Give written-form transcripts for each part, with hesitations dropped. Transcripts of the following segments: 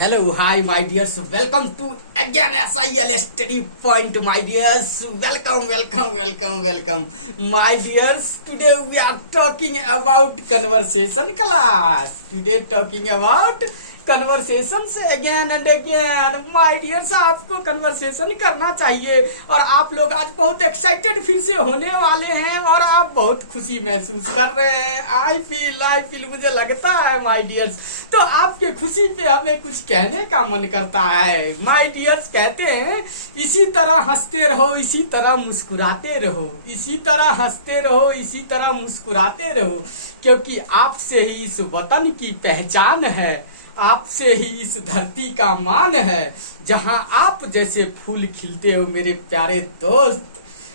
Hello, hi, my dears. Welcome to again SIL Study Point, my dears. Welcome, my dears. Today we are talking about conversation class. Today talking about conversations again and again. My dears, आपको conversation करना चाहिए और आप लोग आज बहुत excited फिर से होने वाले हैं और आप बहुत खुशी महसूस कर रहे हैं. I feel मुझे लगता है my dears. तो आपके खुशी पे हमें कुछ कहने का मन करता है. My dears कहते हैं इसी तरह हंसते रहो, इसी तरह मुस्कुराते रहो, इसी तरह हंसते रहो, इसी तरह मुस्कुराते रहो, क्योंकि आपसे ही इस वतन की पहचान है, आपसे ही इस धरती का मान है. जहां आप जैसे फूल खिलते हो मेरे प्यारे दोस्त,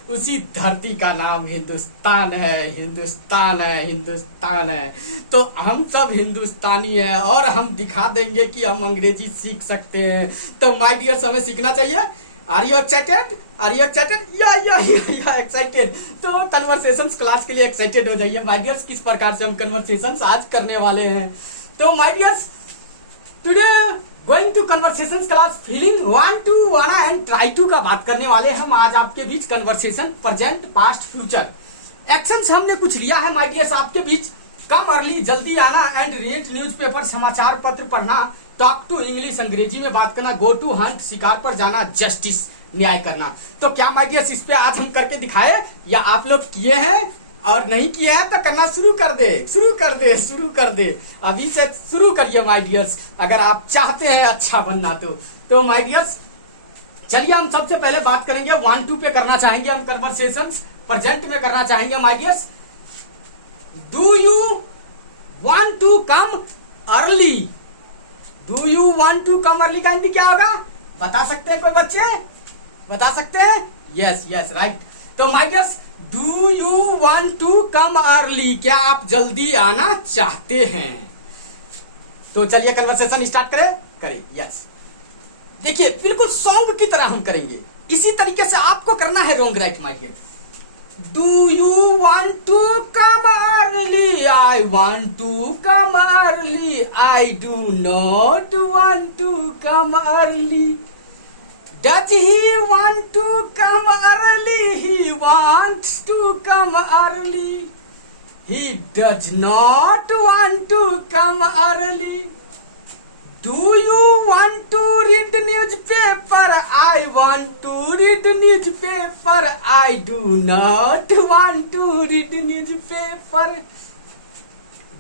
उसी धरती का नाम हिंदुस्तान है, हिंदुस्तान है, हिंदुस्तान है. तो हम सब हिंदुस्तानी हैं और हम दिखा देंगे कि हम अंग्रेजी सीख सकते हैं. तो माय डियर्स, हमें सीखना चाहिए. Are you excited? Are you excited? या एक्साइटेड. तो कन्वर्सेशंस क्लास के लिए एक्साइटेड हो जाइए माय डियर्स. किस प्रकार से हम कन्वर्सेशंस आज करने वाले हैं. तो my dears, today going to conversation class feeling 1 to 1 and try to का बात करने वाले हम आज आपके बीच. Conversation present past future actions हमने कुछ लिया है माय डियर्स आपके बीच. कम अर्ली, जल्दी आना, एंड रीड न्यूज़पेपर, समाचार पत्र पढ़ना, टॉक टू इंग्लिश, अंग्रेजी में बात करना, गो टू हंट, शिकार पर जाना, जस्टिस, न्याय करना. तो क्या माय डियर्स इस पे आज हम करके दिखाए या आप लोग किए हैं? और नहीं किया है तो करना शुरू कर दे. अभी से शुरू करिए माय डियर्स, अगर आप चाहते हैं अच्छा बनना. तो माय डियर्स चलिए हम सबसे पहले बात करेंगे 1 2 पे करना चाहेंगे हम कन्वर्सेशंस प्रेजेंट में करना चाहेंगे my dears. Do you want to come early? Do you want to come early का हिंदी क्या होगा? बता सकते हैं कोई बच्चे? बता सकते हैं? Yes right. तो my dears, do you want to come early, क्या आप जल्दी आना चाहते हैं? तो चलिए कन्वर्सेशन स्टार्ट करें. यस, देखिए बिल्कुल सॉन्ग की तरह हम करेंगे. इसी तरीके से आपको करना है wrong right my dear. Do you want to come early? I want to come early. I do not want to come early. Does he want to come early? He wants to come early. He does not want to come early. Do you want to read newspaper? I want to read newspaper. I do not want to read newspaper.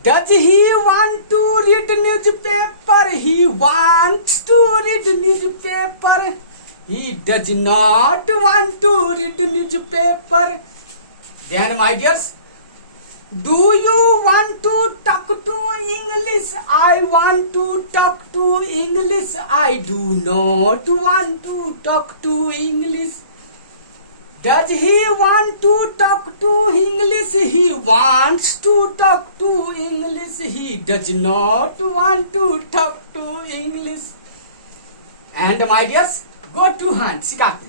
Does he want to read newspaper? He wants to read newspaper. He does not want to read newspaper. Then my dears, do you want to talk to English? I want to talk to English. I do not want to talk to English. Does he want to talk to English? He wants to talk to English. He does not want to talk to English. And my dears, go to hunt, सिखाते.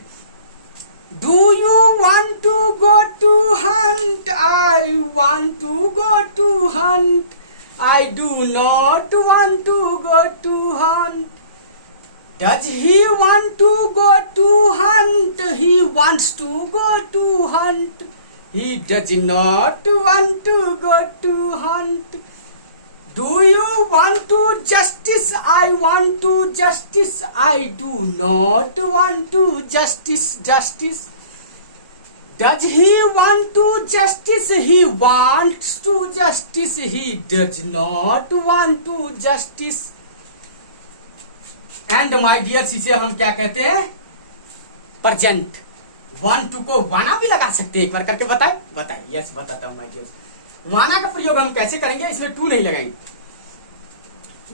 Do you want to go to hunt? I want to go to hunt. I do not want to go to hunt. Does he want to go to hunt? He wants to go to hunt. He does not want to go to hunt. Do you want to justice? I want to justice. I do not want to justice. Does he want to justice? He wants to justice. He does not want to justice. And my dears, इसे हम क्या कहते हैं? Present. 1 2 को वाना भी लगा सकते हैं. एक बार करके बताए. यस, बताता हूँ माय डियर्स. वाना का प्रयोग हम कैसे करेंगे, इसमें टू नहीं लगाएंगे.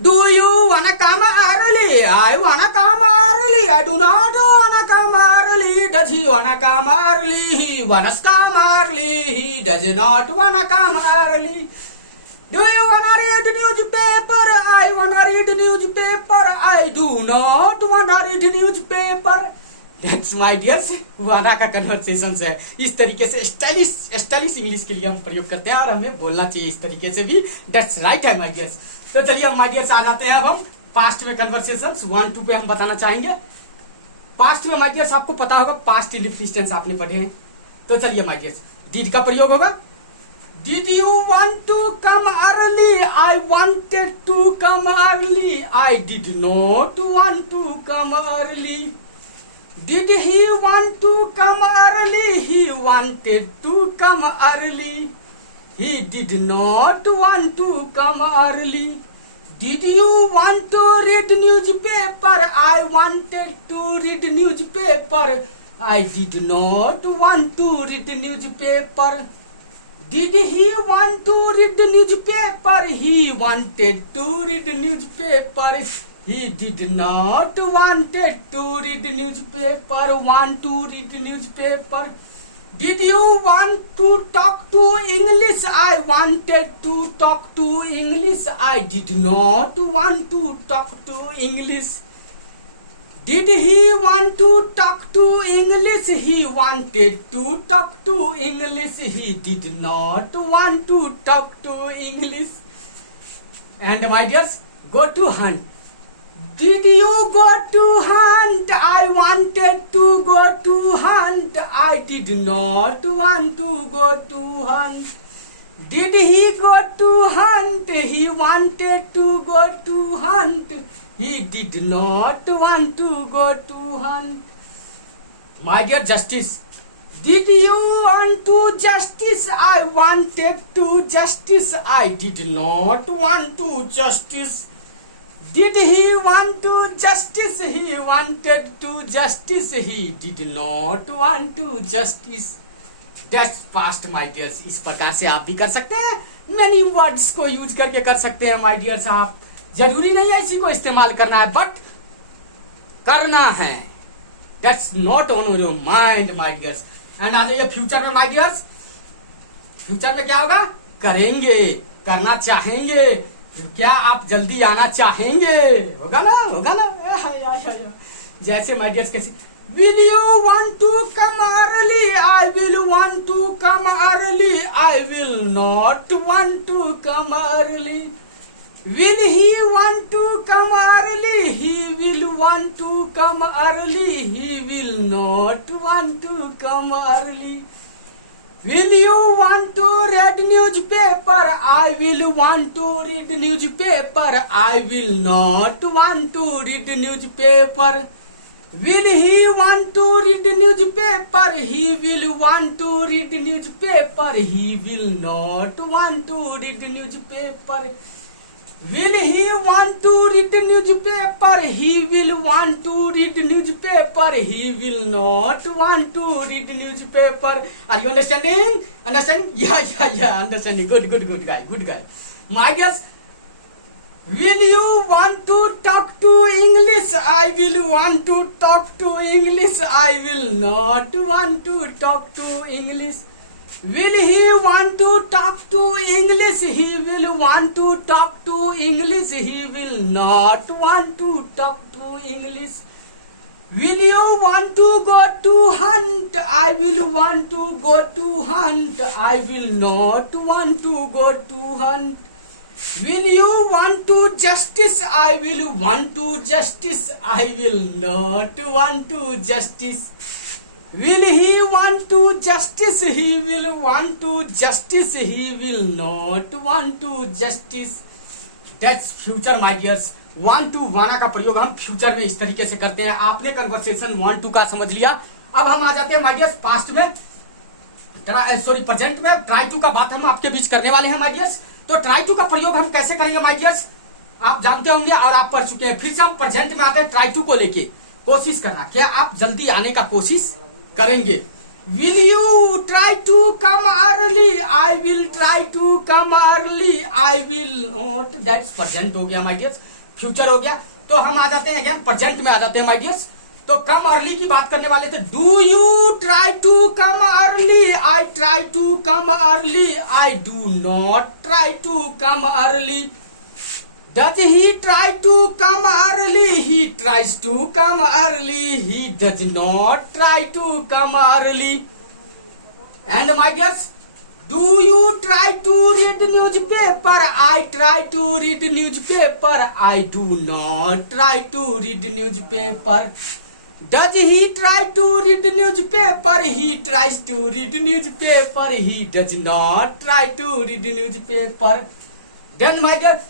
Do you wanna come early? I wanna come early. I do not wanna come early. Does he wanna come early? He wants come early. He does not wanna come early. Do you wanna read newspaper? I wanna read newspaper. I do not wanna read newspaper. That's my dears, वाना का conversation है. इस तरीके से stylish English के लिए हम प्रयोग करते हैं और हमें बोलना चाहिए इस तरीके से भी. That's right है my dears. तो चलिए हम माय डियर्स आ जाते हैं अब हम पास्ट में कन्वर्सेशंस 1 2 पे हम बताना चाहेंगे। पास्ट में माय डियर्स आपको पता होगा, पास्ट इंडिफिनिट टेंस आपने पढ़े हैं। तो चलिए माय डियर्स, डिड का प्रयोग होगा। Did you want to come early? I wanted to come early. I did not want to come early. Did he want to come early? He wanted to come early. He did not want to come early. Did you want to read newspaper? I wanted to read newspaper. I did not want to read newspaper. Did he want to read newspaper? He wanted to read newspaper. He did not wanted to read newspaper. Want to read newspaper. Did you want to talk to English? I wanted to talk to English. I did not want to talk to English. Did he want to talk to English? He wanted to talk to English. He did not want to talk to English. And my dears, go to hunt. Did you go to hunt? I wanted to go to hunt. I did not want to go to hunt. Did he go to hunt? He wanted to go to hunt. He did not want to go to hunt. My dear justice, did you want to justice? I wanted to justice. I did not want to justice. Did he want to justice? He wanted to justice. He did not want to justice. That's past my dears. इस प्रकार से आप भी कर सकते हैं, many words को use करके कर सकते हैं my dears। आप जरूरी नहीं है इसी को इस्तेमाल करना है, बट करना है। That's not on your mind my dears। And आ जाइए फ्यूचर में my dears। फ्यूचर में क्या होगा? करेंगे, करना चाहेंगे। क्या आप जल्दी आना चाहेंगे? होगा ना, होगा ना। जैसे माय डियर्स कैसे, will you want to come early? I will want to come early. I will not want to come early. Will he want to come early? He will want to come early. He will not want to come early. Will you want to read newspaper? I will want to read newspaper. I will not want to read newspaper. Will he want to read newspaper? He will want to read newspaper. He will not want to read newspaper. Will he want to read newspaper? He will want to read newspaper. He will not want to read newspaper. Are you understanding? Understanding? Yeah. Understanding. Good guy. Good guy. My guess. Will you want to talk to English? I will want to talk to English. I will not want to talk to English. Will he want to talk to English? He will want to talk to English. He will not want to talk to English. Will you want to go to hunt? I will want to go to hunt. I will not want to go to hunt. Will you want to justice? I will want to justice. I will not want to justice. Will he want to justice? He will want to justice. He will not want to justice. That's future my dears। want to वाना का प्रयोग हम future में इस तरीके से करते हैं। आपने कन्वर्सेशन want to का समझ लिया। अब हम आ जाते हैं my dears पास्ट में, प्रेजेंट में try to का बात हम आपके बीच करने वाले हैं my dears। तो try to का प्रयोग हम कैसे करेंगे my dears, आप जानते होंगे और आप पढ़ चुके हैं। फिर से हम प्रेजेंट में आते हैं try to को लेके। कोशिश करना, क्या आप जल्दी आने का कोशिश करेंगे? Will you try to come early? I will try to come early. I will not। That's present हो गया my dears, फ्यूचर हो गया। तो हम आ जाते हैं अगेन प्रेजेंट में आ जाते हैं my dears। तो कम अर्ली की बात करने वाले थे। Do you try to come early? I try to come early. I do not try to come early. Does he try to come early? He tries to come early. He does not try to come early. And my dears, Do you try to read newspaper? I try to read newspaper. I do not try to read newspaper. Does he try to read newspaper? He tries to read newspaper. He does not try to read newspaper. Then my dear,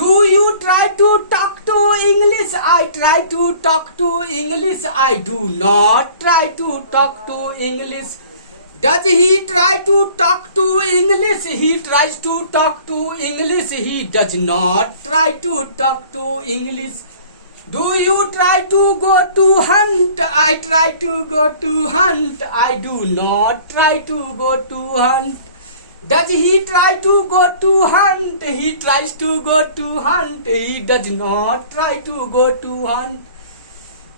do you try to talk to English? I try to talk to English. I do not try to talk to English. Does he try to talk to English? He tries to talk to English. He does not try to talk to English. Do you try to go to hunt? I try to go to hunt. I do not try to go to hunt. Does he try to go to hunt? He tries to go to hunt. He does not try to go to hunt.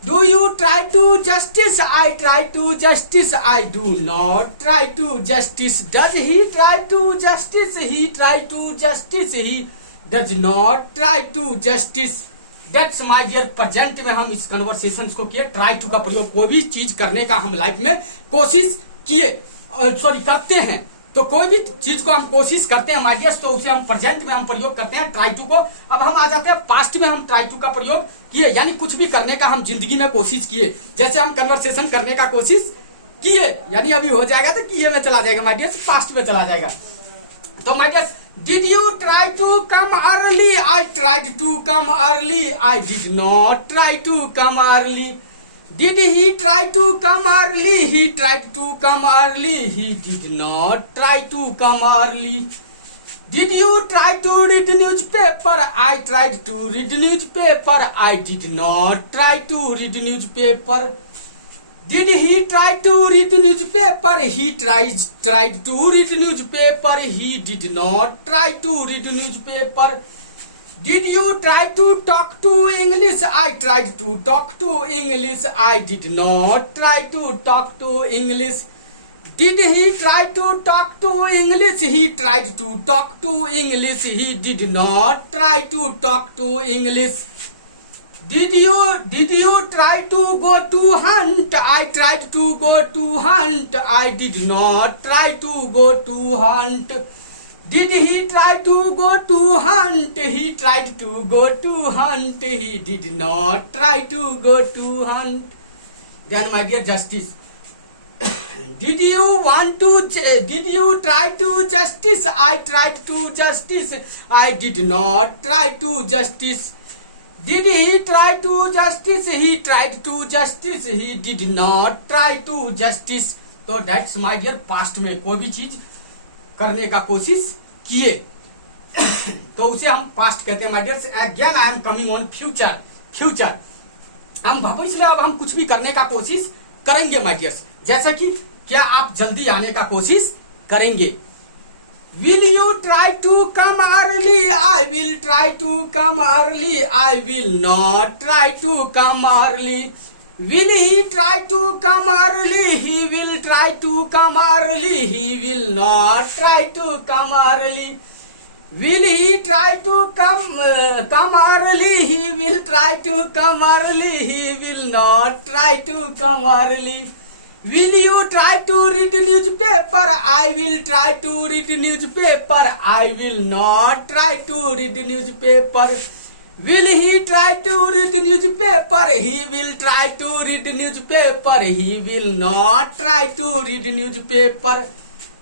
Do you try to justice? I try to justice. I do not try to justice. Does he try to justice? He try to justice. He does not try to justice. That's my dear present में हम इस conversation को किए. Try to का प्रयोग कोई भी चीज करने का हम लाइफ में कोशिश किए करते हैं, तो कोई भी चीज को हम कोशिश करते हैं माय डियर्स, तो उसे हम प्रेजेंट में हम प्रयोग करते हैं ट्राई टू को. अब हम आ जाते हैं पास्ट में. हम ट्राई टू का प्रयोग किए यानी कुछ भी करने का हम जिंदगी में कोशिश किए. जैसे हम कन्वर्सेशन करने का कोशिश किए यानी अभी हो जाएगा तो किए में चला जाएगा माय डियर्स, पास्ट में चला जाएगा. तो my dears, did you try to come early? I tried to come early. I did not try to come early. Did he try to come early? He tried to come early. He did not try to come early. Did you try to read newspaper? I tried to read newspaper. I did not try to read newspaper. Did he try to read newspaper? He tried to read newspaper. He did not try to read newspaper. Did you try to talk to English? I tried to talk to English. I did not try to talk to English. Did he try to talk to English? He tried to talk to English. He did not try to talk to English. Did you try to go to hunt? I tried to go to hunt. I did not try to go to hunt. Did he try to go to hunt? He tried to go to hunt. He did not try to go to hunt. Then my dear justice, did you try to justice? I tried to justice. I did not try to justice. Did he try to justice? He tried to justice. He did not try to justice. तो that's my dear past में कोई भी चीज करने का कोशिश किए तो उसे हम पास्ट कहते हैं my dears. Again I am coming on future. हम भविष्य में अब हम कुछ भी करने का कोशिश करेंगे माय डियर्स. जैसा कि क्या आप जल्दी आने का कोशिश करेंगे. Will you try to come early? I will try to come early. I will not try to come early. Will he try to come early? He will try to come early. He will not try to come early. Will he try to come early? He will try to come early. He will not try to come early. Will you try to read newspaper? I will try to read newspaper. I will not try to read newspaper. Will he try to read newspaper? He will try to read newspaper. He will not try to read newspaper.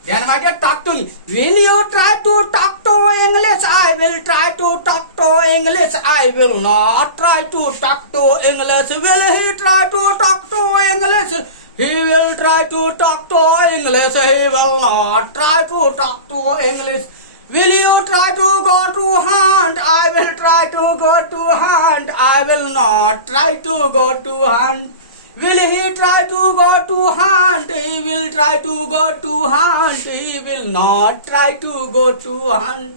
Then my dear, talk to me. Will you try to talk to English? I will try to talk to English. I will not try to talk to English. Will he try to talk to English? He will try to talk to English. He will not try to talk to English. Will you try to go to hunt? I will try to go to hunt. I will not try to go to hunt. Will he try to go to hunt? He will try to go to hunt. He will not try to go to hunt.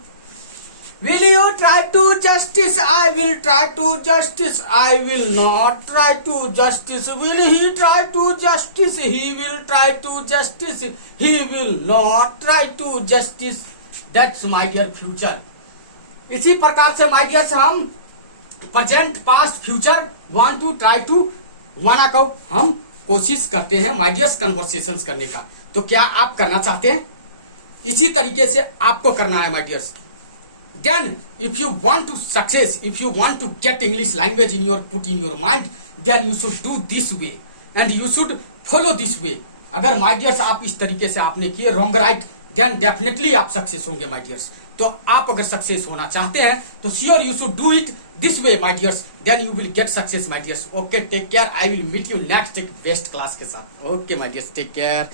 Will you try to justice? I will try to justice. I will not try to justice. Will he try to justice? He will try to justice. He will not try to justice. That's my dear future. इसी प्रकार से my dear हम present past future want to try to wanna को हम कोशिश करते हैं my dear conversations करने का. तो क्या आप करना चाहते हैं? इसी तरीके से आपको करना है my dears. Then, if you want to success, if you want to get English language in your put in your mind, then you should do this way and you should follow this way. अगर my dears आप इस तरीके से आपने किए wrong right, then definitely आप success होंगे my dears। तो आप अगर सक्सेस होना चाहते हैं तो sure you should do it this way my dears, then you will get success my dears। Okay, take care, I will meet you next best class के साथ। Okay my dears, take care।